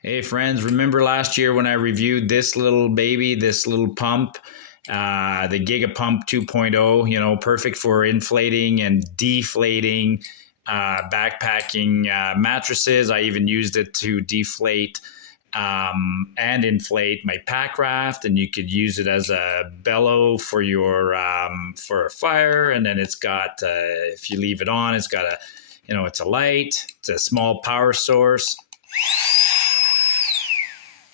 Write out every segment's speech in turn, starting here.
Hey friends, remember last year when I reviewed this little baby, this little pump, the GIGA Pump 2.0, perfect for inflating and deflating backpacking mattresses. I even used it to deflate and inflate my pack raft, and you could use it as a bellow for your for a fire. And then it's got, if you leave it on, it's got a, it's a light, it's a small power source.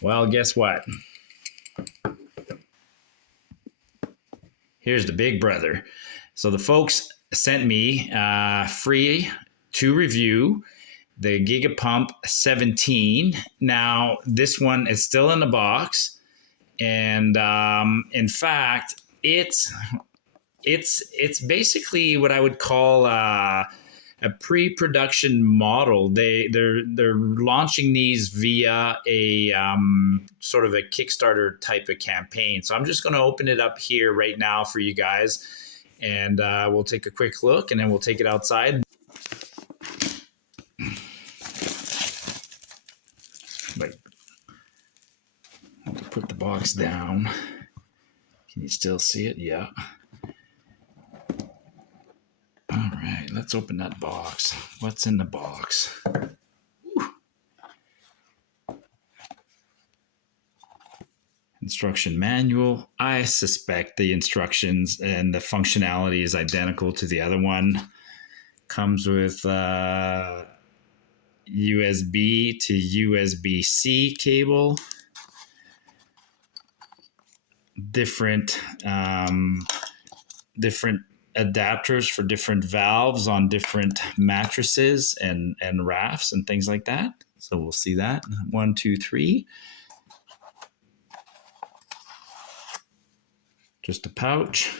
Well, guess what? Here's the big brother. So the folks sent me free to review the GIGA Pump 17. Now, this one is still in the box. And in fact, it's basically what I would call a pre-production model. They're launching these via a sort of a Kickstarter type of campaign. So I'm just going to open it up here right now for you guys, and we'll take a quick look, and then we'll take it outside. But I'll put the box down. Can you still see it? Yeah. All right, let's open that box. What's in the box? Whew. Instruction manual. I suspect the instructions and the functionality is identical to the other one. Comes with USB to USB-C cable. Different adapters for different valves on different mattresses and rafts and things like that. So we'll see that. 1, 2, 3. Just a pouch.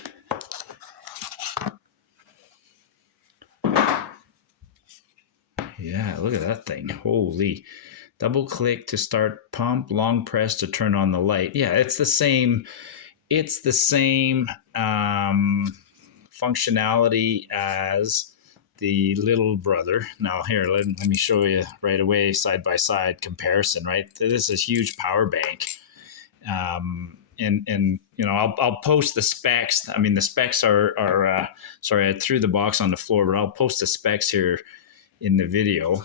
Yeah, look at that thing. Holy. Double click to start pump, long press to turn on the light. Yeah, it's the same. It's the same functionality as the little brother. Now here, let me show you right away, side by side comparison, right? This is a huge power bank. And I'll post the specs. I mean, the specs are sorry, I threw the box on the floor, but I'll post the specs here in the video.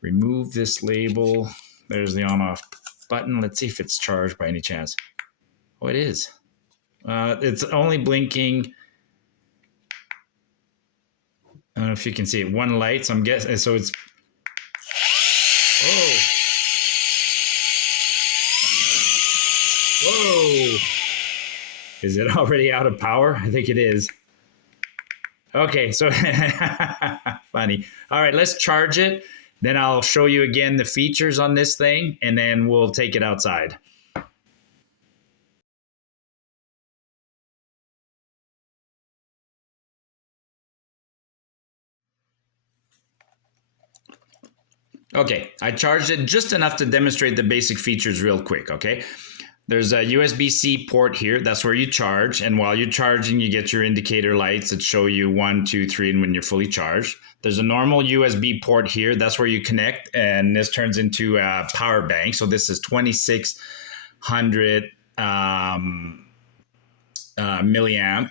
Remove this label. There's the on off button. Let's see if it's charged by any chance. Oh, it is. It's only blinking. I don't know if you can see it. One light, so I'm guessing. So it's. Oh. Whoa. Is it already out of power? I think it is. Okay, so funny. All right, let's charge it. Then I'll show you again the features on this thing, and then we'll take it outside. Okay, I charged it just enough to demonstrate the basic features real quick, okay? There's a USB-C port here. That's where you charge. And while you're charging, you get your indicator lights that show you 1, 2, 3, and when you're fully charged. There's a normal USB port here. That's where you connect. And this turns into a power bank. So this is 2,600 milliamp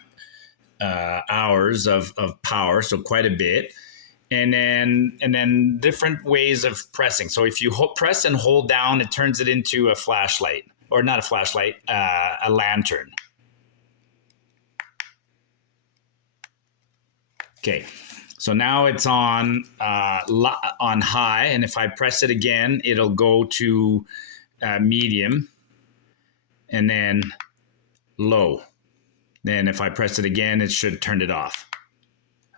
hours of power. So quite a bit. And then different ways of pressing. So if you press and hold down, it turns it into a flashlight. Or not a flashlight, a lantern. Okay, so now it's on high, and if I press it again, it'll go to medium, and then low. Then if I press it again, it should turn it off.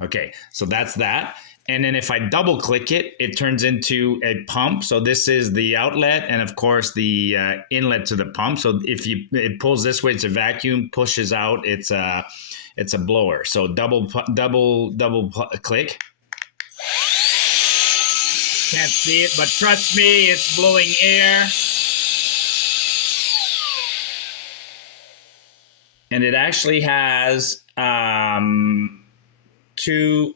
Okay, so that's that. And then if I double click it, it turns into a pump. So this is the outlet, and of course the inlet to the pump. So if it pulls this way, it's a vacuum. Pushes out, it's a blower. So double click. Can't see it, but trust me, it's blowing air. And it actually has two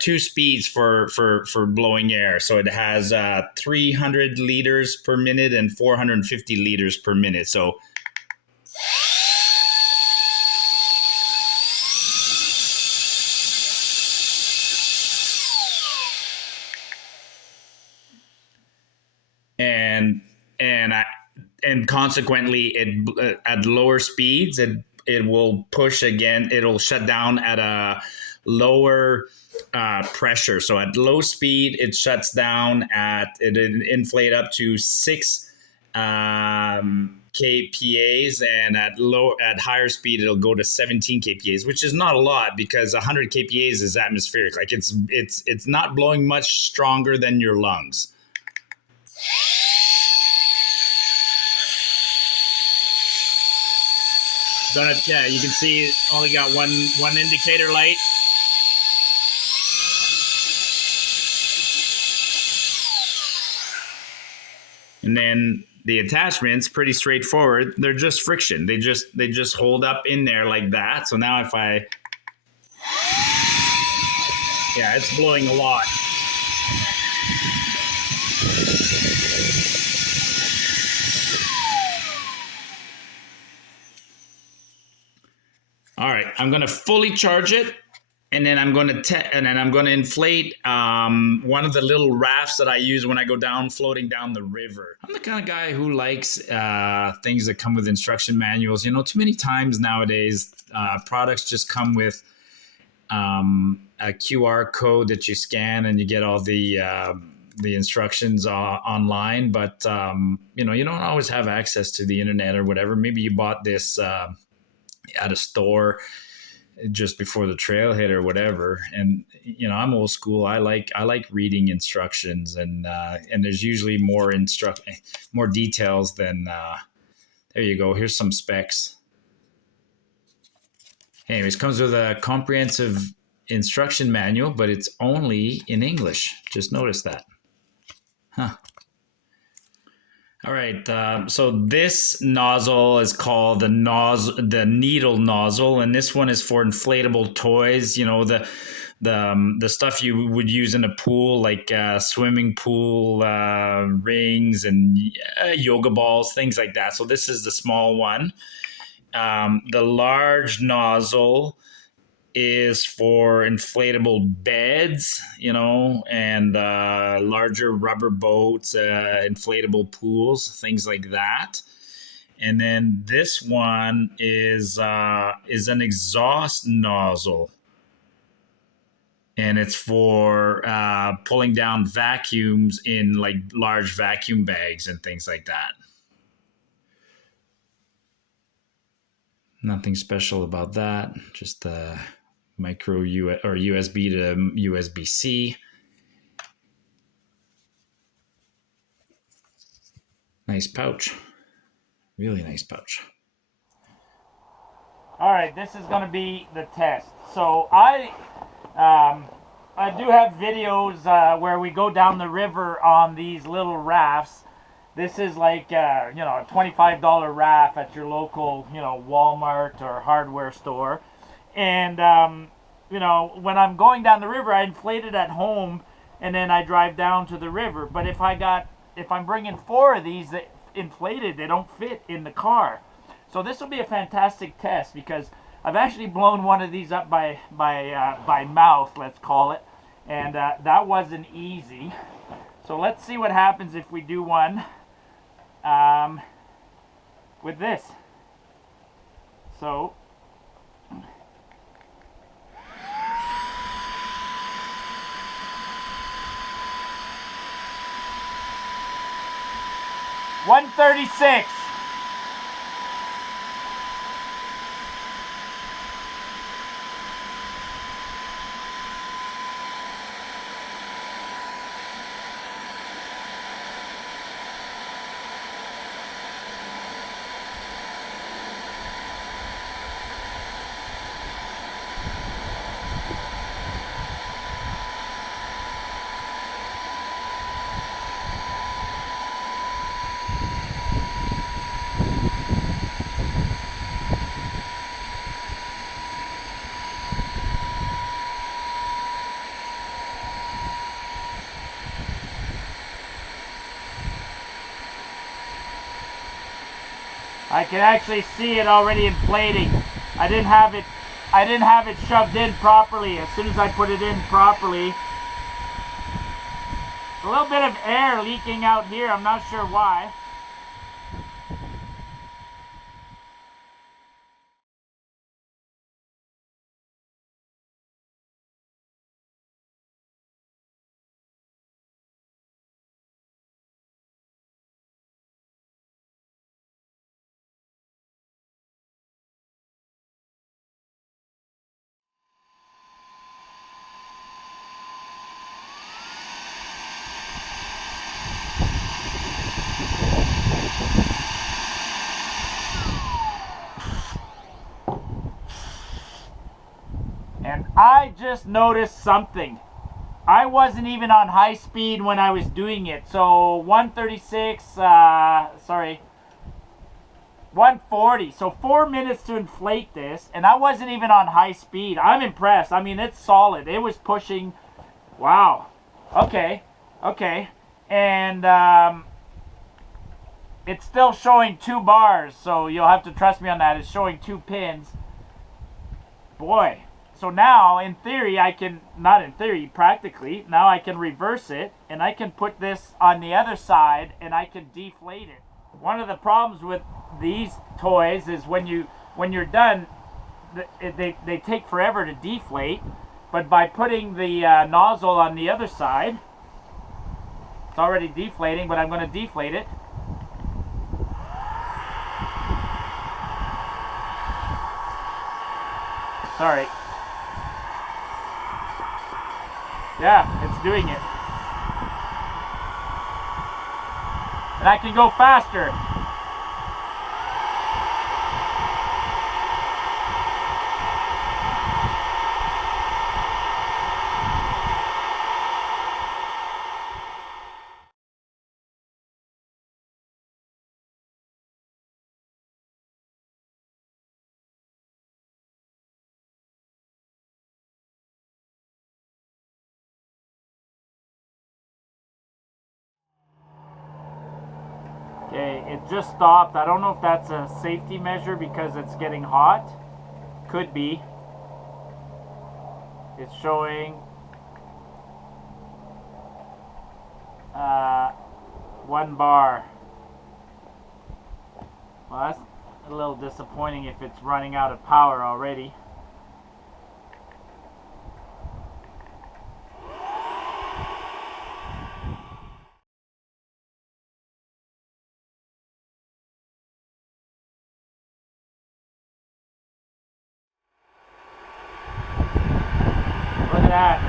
two speeds for blowing air. So it has 300 liters per minute and 450 liters per minute. So and consequently, it at lower speeds, it will push again. It'll shut down at a lower pressure. So at low speed, it shuts down it'll inflate up to 6 kPAs, and at higher speed, it'll go to 17 kPAs, which is not a lot because 100 kPAs is atmospheric. Like it's not blowing much stronger than your lungs. Yeah, you can see only got one indicator light. And then the attachment's pretty straightforward. They're just friction. They just hold up in there like that. So now if it's blowing a lot. All right, I'm going to fully charge it, and then I'm going to inflate one of the little rafts that I use when I go floating down the river. I'm the kind of guy who likes things that come with instruction manuals. You know, too many times nowadays, products just come with a QR code that you scan and you get all the instructions online, but you know, you don't always have access to the internet or whatever. Maybe you bought this at a store just before the trailhead or whatever. And you know, I'm old school. I like reading instructions, and there's usually more details than there you go. Here's some specs. Anyways, comes with a comprehensive instruction manual, but it's only in English. Just notice that. Huh. All right, so this nozzle is called the needle nozzle, and this one is for inflatable toys. You know, the stuff you would use in a pool, like swimming pool rings and yoga balls, things like that. So this is the small one. The large nozzle is for inflatable beds, you know, and larger rubber boats, inflatable pools, things like that. And then this one is an exhaust nozzle, and it's for pulling down vacuums in like large vacuum bags and things like that. Nothing special about that, just the micro USB to USB-C. Nice pouch. Really nice pouch. All right, this is going to be the test. So I do have videos where we go down the river on these little rafts. This is like you know, a $25 raft at your local, you know, Walmart or hardware store. And you know, when I'm going down the river, I inflate it at home, and then I drive down to the river. But if I'm bringing 4 of these that inflated, they don't fit in the car. So this will be a fantastic test because I've actually blown one of these up by mouth, let's call it, and that wasn't easy. So let's see what happens if we do one with this. So $136. I can actually see it already inflating. I didn't have it shoved in properly. As soon as I put it in properly, a little bit of air leaking out here. I'm not sure why. And I just noticed something. I wasn't even on high speed when I was doing it. So 140. So 4 minutes to inflate this, and I wasn't even on high speed. I'm impressed. I mean, it's solid. It was pushing. Wow. Okay. And it's still showing 2 bars, so you'll have to trust me on that. It's showing 2 pins. Boy. So now, in theory, practically, now I can reverse it, and I can put this on the other side, and I can deflate it. One of the problems with these toys is when you're done, they take forever to deflate, but by putting the nozzle on the other side, it's already deflating, but I'm going to deflate it. Sorry. Yeah, it's doing it. And I can go faster. Okay, it just stopped. I don't know if that's a safety measure because it's getting hot. Could be. It's showing 1 bar. Well, that's a little disappointing if it's running out of power already. Look at that.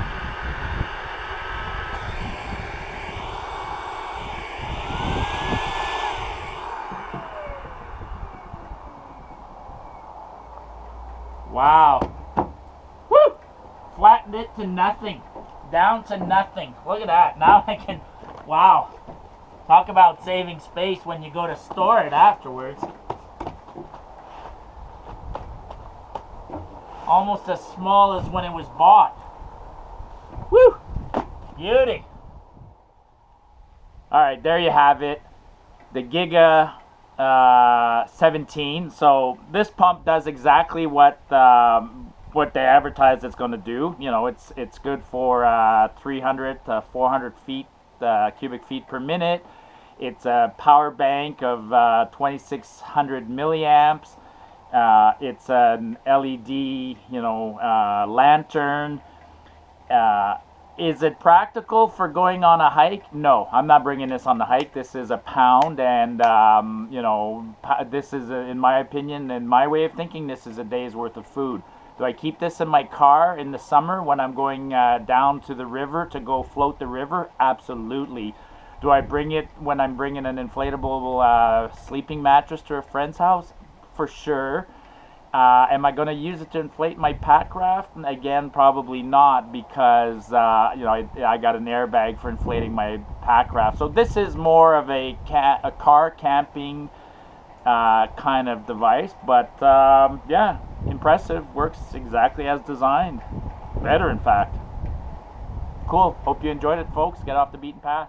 Wow. Woo! Flattened it to nothing. Down to nothing. Look at that. Now I can, wow. Talk about saving space when you go to store it afterwards. Almost as small as when it was bought. Woo! Beauty. Alright, there you have it. The GIGA 17. So this pump does exactly what they advertise it's going to do. You know, it's good for 300 to 400 feet cubic feet per minute. It's a power bank of 2600 milliamps. It's an LED, lantern. Is it practical for going on a hike? No, I'm not bringing this on the hike. This is a pound, and this is, in my opinion, in my way of thinking, this is a day's worth of food. Do I keep this in my car in the summer when I'm going down to the river to go float the river? Absolutely. Do I bring it when I'm bringing an inflatable sleeping mattress to a friend's house? For sure. Am I going to use it to inflate my pack raft? Again, probably not, because I got an airbag for inflating my pack raft. So this is more of a car camping kind of device. But yeah, impressive. Works exactly as designed. Better, in fact. Cool. Hope you enjoyed it, folks. Get off the beaten path.